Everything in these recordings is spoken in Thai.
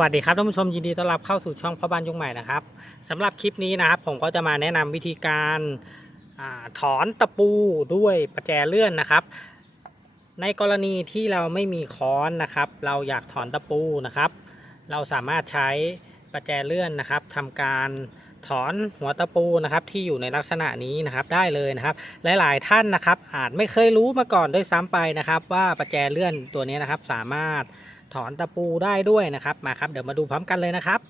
วัสดีครับท่านผู้ชมยินดีต้อนรับเข้าสู่ช่องพ่อบ้านยุคใหม่นะครับสำหรับคลิปนี้นะครับผมก็จะมาแนะนำวิธีการอาถอนตะปูด้วยประแจเลื่อนนะครับ ในกรณีที่เราไม่มีค้อนนะครับ เราอยากถอนตะปูนะครับ เราสามารถใช้ประแจเลื่อนนะครับทำการถอนหัวตะปูนะครับที่อยู่ในลักษณะนี้นะครับได้เลยนะครับ หลายๆท่านนะครับ อาจไม่เคยรู้มาก่อนด้วยซ้ำไปนะครับ ว่าประแจเลื่อนตัวนี้นะครับสามารถ ถอนตะปูได้ด้วยนะครับมาครับเดี๋ยวมาดูพร้อมกันเลยนะครับ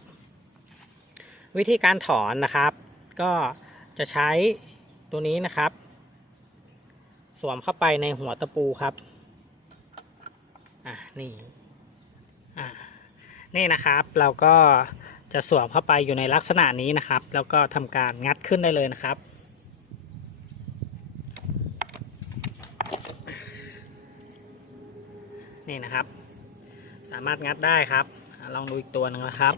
วิธีการถอนนะครับ ก็จะใช้ตัวนี้นะครับ สวมเข้าไปในหัวตะปูครับอะนี่อะนี่นะครับ เราก็จะสวมเข้าไปอยู่ในลักษณะนี้นะครับ แล้วก็ทำการงัดขึ้นได้เลยนะครับนี่นะครับ สามารถงัดได้ครับ ลองดูอีกตัวหนึ่งนะครับ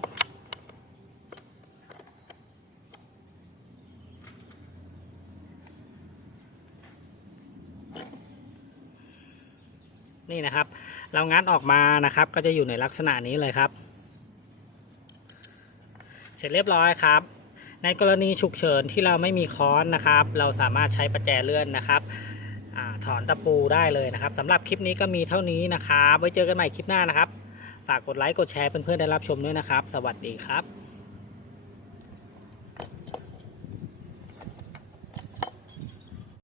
นี่นะครับ เรางัดออกมานะครับ ก็จะอยู่ในลักษณะนี้เลยครับ เสร็จเรียบร้อยครับในกรณีฉุกเฉินที่เราไม่มีค้อนนะครับ เราสามารถใช้ประแจเลื่อนนะครับอถอนตะปูได้เลยนะครับสำหรับคลิปนี้ก็มีเท่านี้นะครับ ไว้เจอกันใหม่คลิปหน้านะครับ ฝากกดไลค์กดแชร์เพื่อนๆได้รับชมด้วยนะครับ สวัสดีครับ